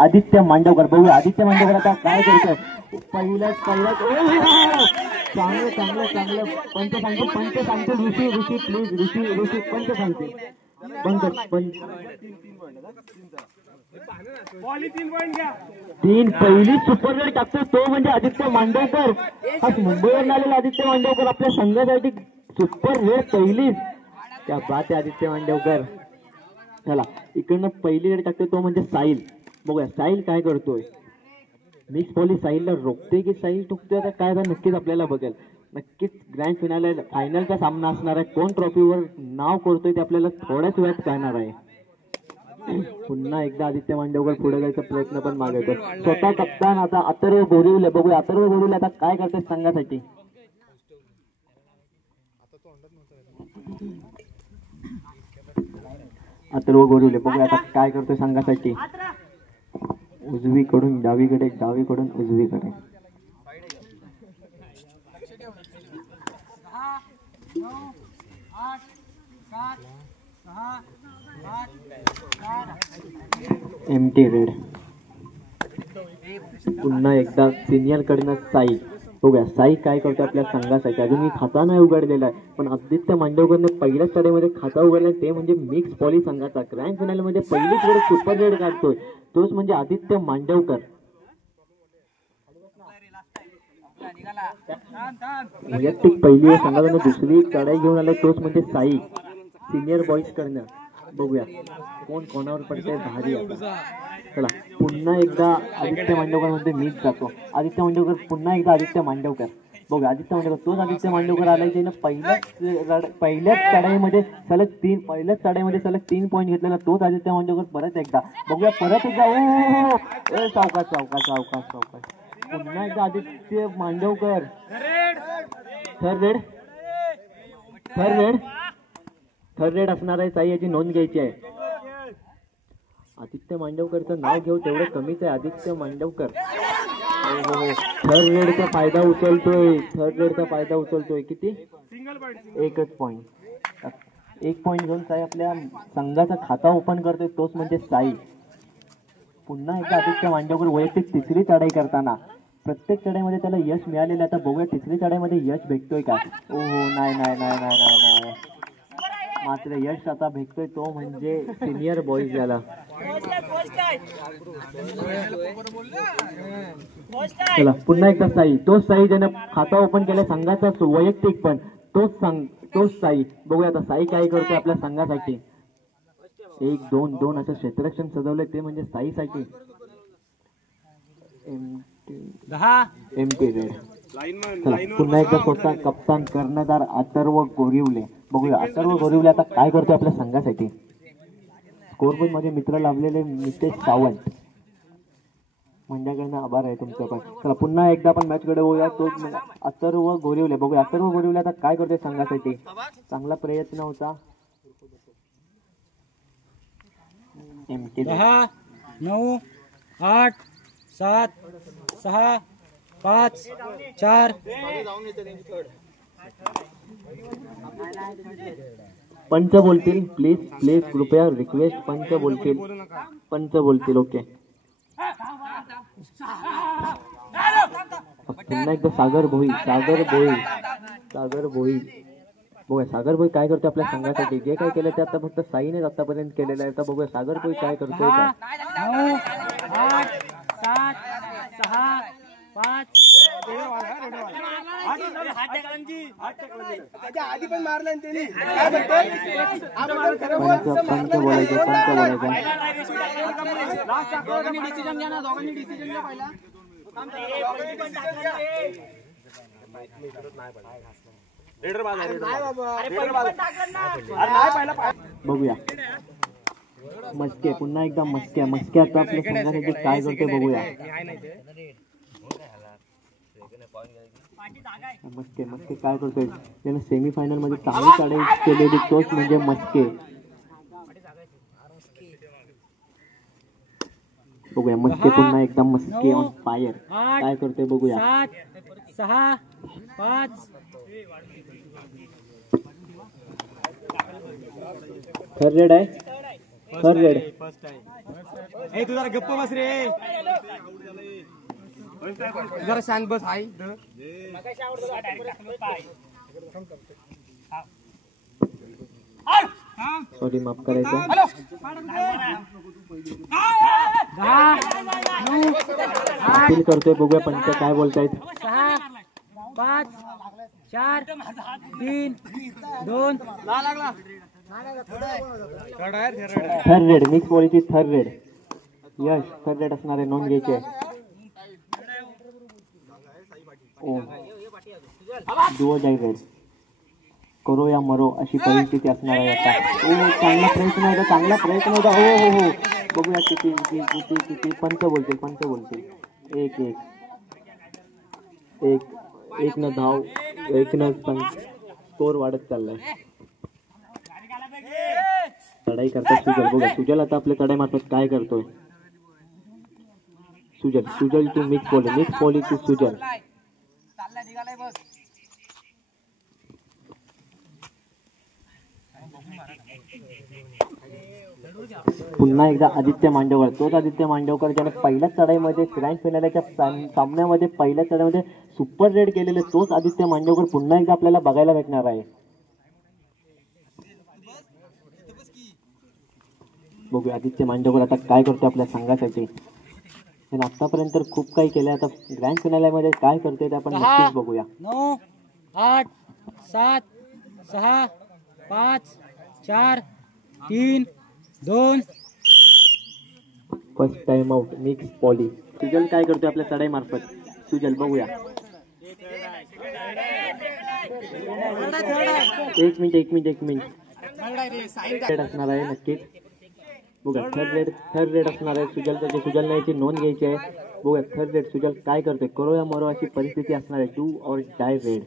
आदित्य मांडवकर बघूया आदित्य मांडवकर आता काय करतोय. पहिल्याच चांगलं चांगलं चांगलं पंच सांगतो ऋषी प्लीज पंच सांगते तीन पहिली सुपर रेड टाकतो तो म्हणजे आदित्य मांडवकर. आज मुंबईवरून आलेला आदित्य मांडवकर आपल्या संघासाठी सुपर रेड पहिलीच. त्या बात आहे आदित्य मांडवकर. चला इकडनं पहिली रेड टाकतो तो म्हणजे साहिल. बघूया साहिल काय करतोय. मिक्स बॉली साहिलला रोखते की साहिल टुकतोय आता काय नक्कीच आपल्याला बघेल. नक्कीच ग्रँड फिनाले फायनलचा सामना असणार आहे. कोण ट्रॉफीवर नाव करतोय ते आपल्याला थोड्याच वेळात कळणार आहे. पुन्हा एकदा आदित्य मांडवकर पुढे जायचा प्रयत्न पण मागवतो. स्वतः कप्तान आता अथर्व गोरिवले. बघूया अथर्व गोरिवले आता काय करतोय संघासाठी. अथर्व गोरिवले बघूया आता काय करतोय संघासाठी. उजवीकडून डावीकडे डावीकडून उजवीकडे. Empty raid. पुन्हा एकदा सिनियर कडनं साई. बघूया साई काय करतो आपल्या संघासाठी. अजून मी खाता नाही उघडलेला आहे पण आदित्य मांडवकरने पहिल्याच तडेमध्ये खाता उघडला ते म्हणजे मिक्स पॉली संघाचा. ग्रँड फायनल मध्ये पहिलीच वेळ सुपर रेड काढतोय तोच म्हणजे आदित्य मांडवकर. वैयक्तिक पहिली वेळ संघाला दुसरी चढाई घेऊन आलाय तोच म्हणजे साई सिनियर बॉईज कडनं. बघूया कोण कोणावर पडतंय भारी. चला पुन्हा एकदा आदित्य मांडवकर मध्ये मीच जातो. आदित्य मांडवकर पुन्हा एकदा आदित्य मांडवकर. बघूया आदित्य मांडवकर तोच आदित्य मांडवकर आलाय त्यानं पहिल्याच चढाईमध्ये सलग 3 पॉईंट घेतलेला तोच आदित्य मांडवकर परत एकदा. बघूया परत एकदा सावकाश पुन्हा एकदा आदित्य मांडवकर. थर्ड रेड असणार आहे साई याची नोंद घ्यायची आहे. आदित्य मांडवकरचं नाव घेऊ तेवढं कमीच आहे. आदित्य मांडवकर थर्ड रेडचा फायदा उचलतोय. किती एकच पॉईंट. 1 पॉईंट घेऊन साई आपल्या संघाचा खाता ओपन करतोय तोच म्हणजे साई. पुन्हा एकदा आदित्य मांडवकर वैयक्तिक तिसरी चढाई करताना प्रत्येक चढाईमध्ये त्याला यश मिळालेलं. आता बघूया तिसरी चढाईमध्ये यश भेटतोय का. नाही मात्र यश आता भेटतोय तो म्हणजे सिनियर बॉईज याला. चला पुन्हा एकदा साई. तोच साई ज्याने खाता ओपन केला संघाचा वैयक्तिक पण तोच साई. बघूया आता साई काय करतोय आपल्या संघासाठी. 1-2-2 असं क्षेत्ररक्षण सजवलंय ते म्हणजे साईसाठी. MT raid. पुन्हा एकदा स्वतः कप्तान कर्णधार अथर्व गोरिवले. बघूया अथर्व गोरिवले आता काय करतोय आपल्या संघासाठी. स्कोरबोर्ड मध्ये मित्र लाभलेले नितेश सावंत मंडळाकडनं आभार आहे तुमचं पण. चला पुन्हा एकदा आपण मॅच कडे होऊया. तो अथर्व गोरिवले. बघूया अथर्व गोरिवले आता काय करतोय संघासाठी. चांगला प्रयत्न होता. 10 9 8 7 6 5 4. पंच बोलतील प्लीज कृपया रिक्वेस्ट. पंच बोलतील ओके. पुन्हा एकदा सागर भोई. बघूया सागर भोई काय करतोय आपल्या संघासाठी. जे काय केलं ते आता फक्त साईनेच आतापर्यंत केलेलं आहे. आता बघूया सागर भोई काय करतोय. 9 8 7 6 5. आधी पण मारलं त्यांनी. पंच बोलायचं. डिसिजन घ्या ना दोघांनी. डिसिजन घ्या पहिला. बघूया मस्के. पुन्हा एकदा मस्के आता आपल्या संघासाठी काय करते बघूया. मस्के काय करतोय. त्याने सेमीफायनल मध्ये चांगली चढाई केलेली तोच म्हणजे मस्के. बघूया मस्के पुन्हा एकदा मस्के ऑन फायर काय करतोय बघूया. 7 6 5. थर्ड रेड आहे. Third raid. ए तू जरा गप्प बस रे, जरा शांत बस. आई सॉरी, माफ करायचं. 10 फील करतोय, बघूया पंच काय बोलतायत. 6 5 4 3 2 थर्ड रेड, मिक्स पॉलीची third raid. Yash third raid असणार आहे, नोंद घ्यायची आहे. ओम दुओ जाई रेड. करो या मरो अशी परिस्थिती असणार आहे आता. ओ चांगला प्रयत्न होता, चांगला प्रयत्न होता. हो हो हो, बघूया किती किती किती किती पंच बोलतील, पंच बोलतील. एक एक एक एक न धाव, एक न स्कोर वाढत चाललाय. चढाई करतात सुजल. बघा सुजल आता आपल्या चढाई मार्फत काय करतोय. Sujal, Sujal to mix poly, mix poly to Sujal. पुन्हा एकदा आदित्य मांडवकर, तोच आदित्य मांडवकर ज्याने पहिल्याच चढाईमध्ये ग्रँड फिनालेच्या सामन्यामध्ये पहिल्या चढाईमध्ये सुपर रेड केलेले, तोच आदित्य मांडवकर पुन्हा एकदा आपल्याला बघायला भेटणार आहे. बघूया आदित्य मांडवकर आता काय करतो आपल्या संघासाठी. त्याने आतापर्यंत खूप काही केलंय, आता ग्रँड फिनालेमध्ये काय करतोय ते आपण नक्कीच बघूया. 9 8 7 6 5 4 3 2 first time out, mix poly. Sujal काय करतोय आपल्या चढाई मार्फत. सुजल बघूया. एक मिनिट रेड असणार आहे नक्कीच. बघा थर्ड रेड असणार आहे सुजल. त्याची सुजलने याची नोंद घ्यायची आहे. बघूया थर्ड रेड सुजल काय करतोय. करो या मरो अशी परिस्थिती असणार आहे. डू और डाय रेड.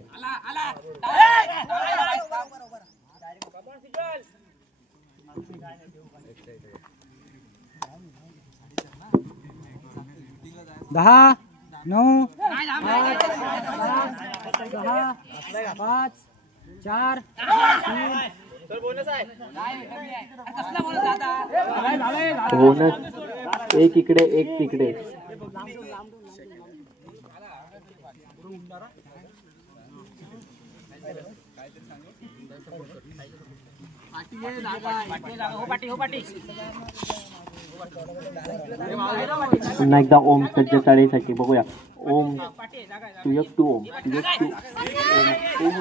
दहा 9 8 7 6 5 4 बोनस एक इकडे एक तिकडे. पुन्हा एकदा ओम सज्ज चढाईसाठी. बघूया ओम सुयोग टू ओम, सुयोग टू ओम.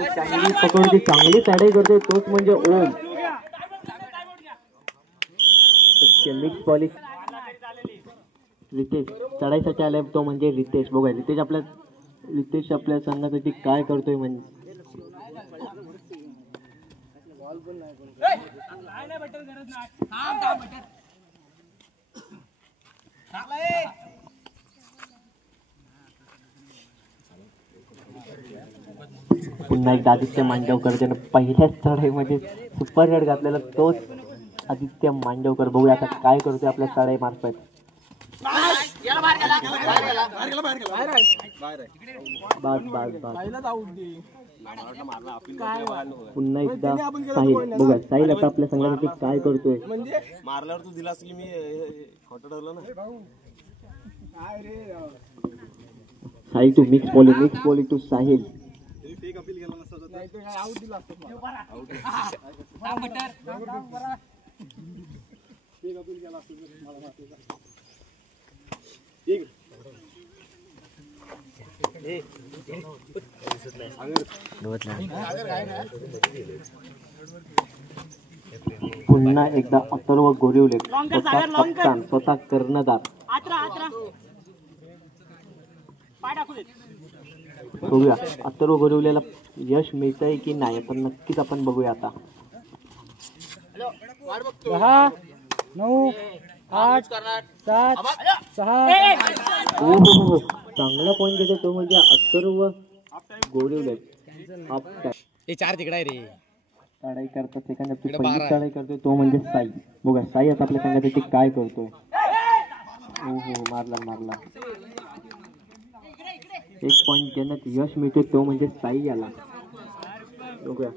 चांगली पकडते, चांगली चढाई करते, तोच म्हणजे ओम. Mix polish. रितेश चढाईसाठी आलाय, तो म्हणजे रितेश. बघूया रितेश आपल्या संघासाठी काय करतोय. म्हणजे पुन्हा एकदा आदित्य मांडवकर ज्यानं पहिल्याच चढाईमध्ये सुपर रेड घातलेला, तोच आदित्य मांडवकर. बघूया आता काय करतोय आपल्या चढाई मार्फत. पुन्हा एकदा साहिल. बघा साहिल आता आपल्या संघासाठी काय करतोय. मारल्यावर तू दिलास की मी खोटं ठरलं ना. Sahil to mix poly to Sahil. पुन्हा एकदा अथर्व गोरिवले, स्वतः कप्तान, स्वतः कर्णधार. बघूया अथर्व गोरिवलेला यश मिळतंय की नाही, पण नक्कीच आपण बघूया आता. 10 9 8 7 6. हो चांगला पॉईंट देतो तो म्हणजे अथर्व गोरिवले. चार तिकडे आहे रे. चढाई करतात सेकंड पहिली चढाई करतोय तो म्हणजे साई. बघा साई आता आपल्या संघासाठी काय करतोय. हो मारला. एक पॉईंट ज्यांना यश मिळते तो म्हणजे साई याला. बघूया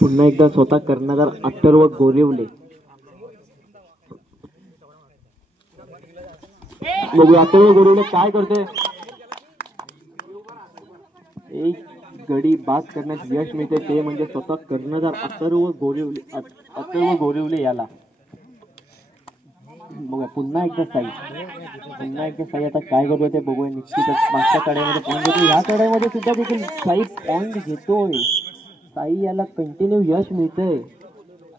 पुन्हा एकदा स्वतः कर्णधार अथर्व गोरेवले. बघूया अथर्व गोरेवले काय करतोय. एक गडी बाद करण्यात यश मिळते ते म्हणजे स्वतः कर्णधार अथर्व गोरेवले याला. बघूया पुन्हा एकदा साई आता काय करतोय ते बघूया. निश्चितच मागच्या कड्यामध्ये पॉईंट घेतो, ह्या कड्यामध्ये सुद्धा देखील साई पॉईंट घेतोय. साई याला कंटिन्यू यश मिळतंय.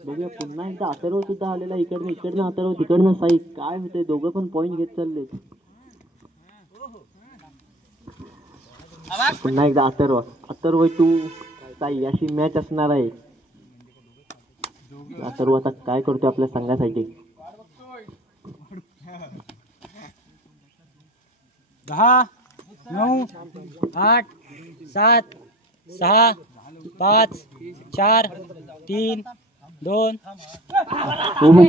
बघूया पुन्हा एकदा अथर्व सुद्धा आलेला. इकडनं अथर्व, तिकडनं साई. काय होतंय, दोघं पण पॉईंट घेत चालले. पुन्हा एकदा अथर्व टू साई अशी मॅच असणार आहे. अथर्व आता काय करतोय आपल्या संघासाठी. 10, 9, 8, 7, 6, 5, 4, 3, 2.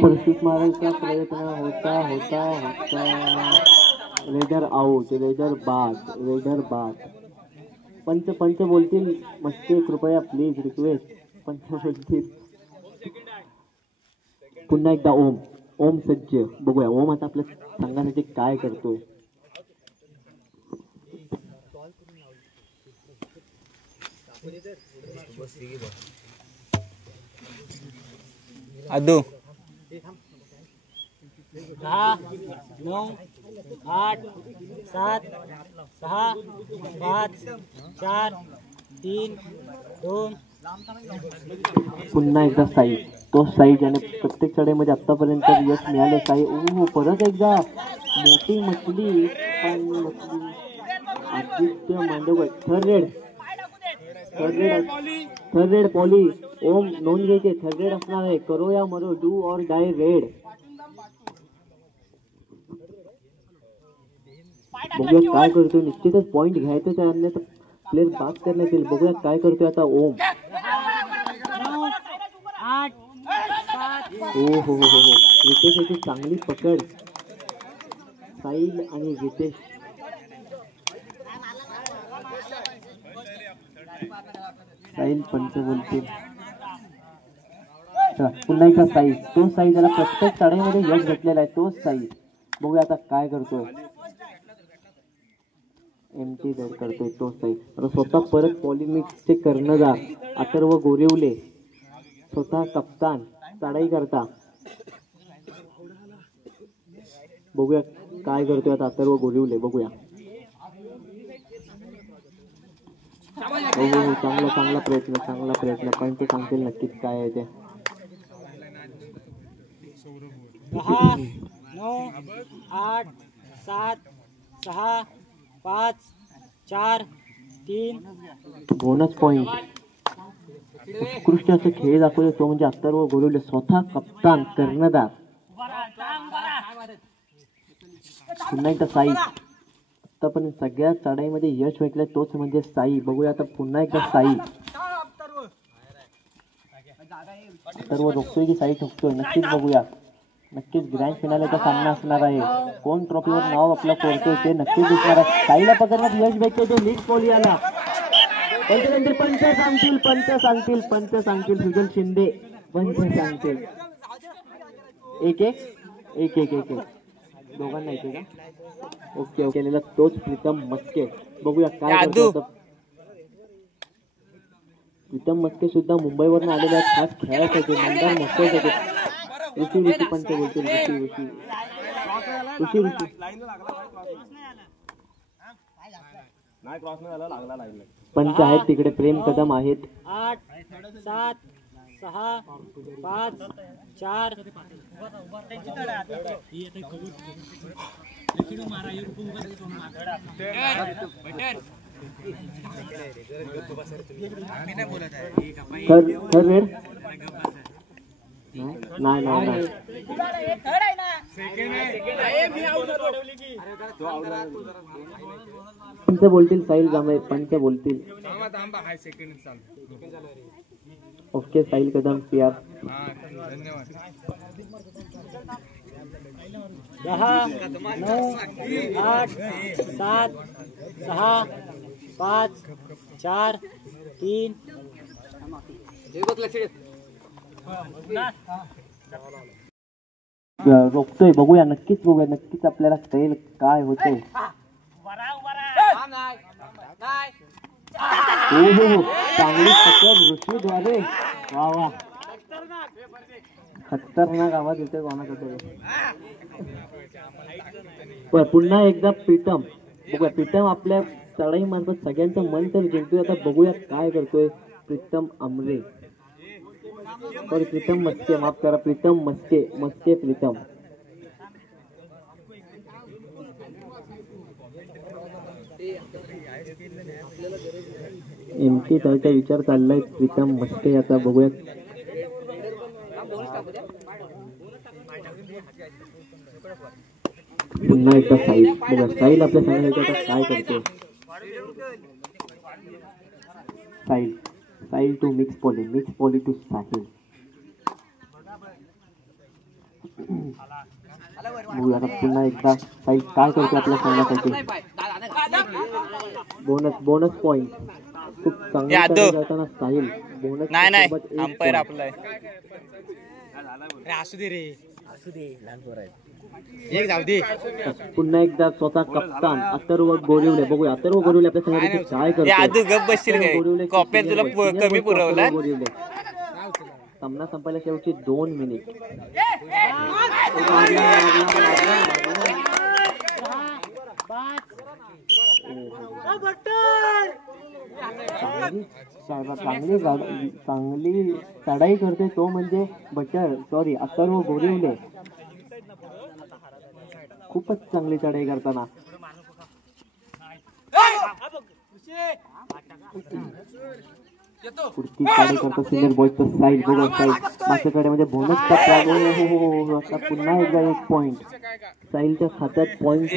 परिस्थिती मारायचा प्रयत्न होता. रेडर आउट, रेडर बाद. पंच बोलतील. मस्ते कृपया प्लीज रिक्वेस्ट. पंच बोलतील. पुन्हा एकदा ओम सज्ज. बघूया ओम आता आपल्या संघासाठी काय करतोय. आदू 10, 9, 8, 7, 6, 5, 4, 3, 2. पुन्हा एकदा साई. तो साई ज्याने प्रत्येक चढाईमध्ये आतापर्यंत यश मिळाले. साई परत एकदा मोठी मछली. Aditya Mandavkar third raid poly. Om नोंद घ्यायचे. थर्ड रेड असणार आहे. करो या मरो, डू और डाय रेड. बघूया काय करतोय. निश्चितच पॉइंट घ्यायचं आहे, अन्यथा प्लेअर बाद करण्यात येईल. बघूया काय करतोय आता ओम. हो रितेश याची चांगली पकड. साईल आणि रितेश. साईल पंच बोलतील. पुन्हा एकदा साई. तो साई त्याला प्रत्येक चढाईमध्ये यश घेतलेला आहे. तोच साई. बघूया आता काय करतोय. एमटी रेड करतोय तो साई. आता स्वतः परत पॉलिमिक्सचे कर्णधार अथर्व गोरेवले. स्वतः कप्तान चढाई करता. बघूया काय करतोय आता अथर्व गोरेवले. बघूया. चांगला प्रयत्न. पण ते सांगतील नक्कीच काय आहे ते. 10, 9, 8, 7, 6, 5, 4, 3. Bonus point. उत्कृष्ट असं खेळ दाखवले तो म्हणजे अथर्व गोरेवले. स्वतः कप्तान कर्णधार. पुन्हा एकदा साई. आतापर्यंत सगळ्या चढाईमध्ये यश भेटले तोच म्हणजे साई. बघूया आता पुन्हा एकदा साई. अथर्व रोखतोय की साई ठोकतोय. नक्कीच बघूया. नक्कीच ग्रँड फिनालेचा सामना असणार आहे. कोण ट्रॉफीवर नाव आपलं कोरतोय ते नक्कीच दिसणार आहे. साईला पकडण्यात यश भेटते ते लीग पोलियाला. पंच सांगतील सुजल शिंदे. पंच सांगतील. एक दोघांना येते का. ओके केलेला तोच प्रीतम मस्के. बघूया काय करतो. प्रीतम मस्के सुद्धा मुंबईवरून आलेले आहेत खास खेळायसाठी. मंदार मस्केसाठी. ऋषी पंच बोलतील. ऋषी पंच आहेत तिकडे. प्रेम कदम आहेत. 8, 7, 6, 5, 4. नाही पंच बोलतील. साईल जांभळे पंच बोलतील. Okay Sail Kadam PR. 10, 9, 8, 7, 6, 5, 4, 3. रोखतोय, बघूया नक्कीच बघूया, नक्कीच आपल्याला कळेल काय होतंय. हो चांगली पकड ऋषीद्वारे. वा वा, खतरनाक आवाज येतोय कोणाचा तरी. पुन्हा एकदा प्रीतम, बघूया प्रीतम आपल्या चढाई मार्फत सगळ्यांचं मन तर जिंकतोय. आता बघूया काय करतोय प्रीतम आमरे. सॉरी प्रीतम मस्के, माफ करा, प्रीतम मस्के प्रीतम. एमटी त्याचा विचार चाललाय प्रीतम मस्के. आता बघूया पुन्हा एकदा साहिल. बघा साहिल आपल्या संघासाठी आता काय करतो. Sahil to mix poly to Sahil. बघूया आता पुन्हा एकदा साहिल काय करतो आपल्या संघासाठी. Bonus point. खूप चांगलं करताना साहिल बोनस. नाही अंपायर आपला असू दे लहान पोर आहे. एक जाऊ दे. पुन्हा एकदा स्वतः कप्तान अथर्व गोरिवले. बघूया अथर्व गोरिवले आपल्या संघासाठी काय करतो. गप बसशील काय कॉप्या तुला कमी पुरवला. सामना संपायला शेवटचे 2 मिनिट. चांगली चढाई करते तो म्हणजे अथर्व गोरिवले. खूपच चांगली चढाई करताना. पुढची चढाई करतो सिनियर बॉयजचा साईड. बघा साईड मागच्या चढाईमध्ये बोनस आता पुन्हा एकदा 1 पॉइंट साईलच्या खात्यात. पॉइंट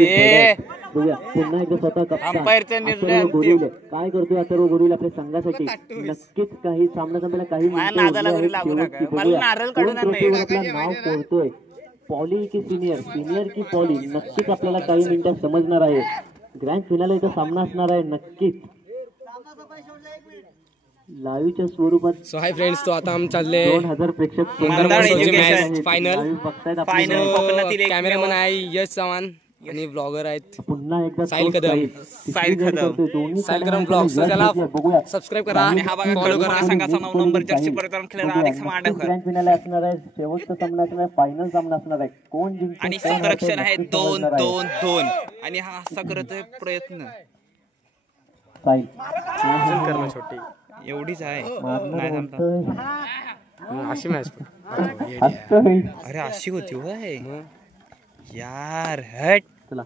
बघूया पुन्हा एकदा स्वतः कप्तान अथर्व गोरिवले काय करतोय. अथर्व गोरिवले आपल्या संघासाठी नक्कीच काही सामना संपला काही आपलं नाव कोरतोय. पॉली की सिनियर की पॉली नक्कीच आपल्याला काही मिनिटात समजणार आहे. ग्रँड फिनाले इथं सामना असणार आहे नक्कीच लाईव्हच्या स्वरूपात. सो हाय फ्रेंड्स, तो आता आम चालले 2000 प्रेक्षक फायनल. कॅमेरामन आहे यश चव्हाण आणि ब्लॉगर आहेत पुन्हा एकदा साहिल कदम ब्लॉग. सो त्याला सबस्क्राईब करा, फॉलो करा. संघाचा 9 नंबर जर्सी परत खेळणार अधिक मांडकर. ग्रँड फिनाले असणार आहे, शेवटचा सामना असणार आहे, फायनल सामना असणार आहे. कोण जिंकतो आणि संरक्षण आहे 2-2-2 आणि हा असा करतोय प्रयत्न. साहिल करणं छोटी एवढीच आहे. अशी मॅच अरे अशी होती होय यार. हट चला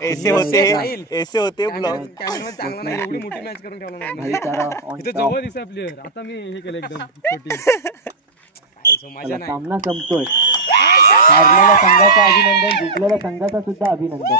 ऐसे होते ब्लॉग. चांगला नाही, एवढी मोठी मॅच करून ठेवला नाही. भाई तारा इथे जवळ दिसत प्लेअर. आता मी हे केलं एकदम छोटी. काय मजा नाही. सामना संपतोय. हारलेल्या संघाचं अभिनंदन, जिंकलेल्या संघाचा सुद्धा अभिनंदन.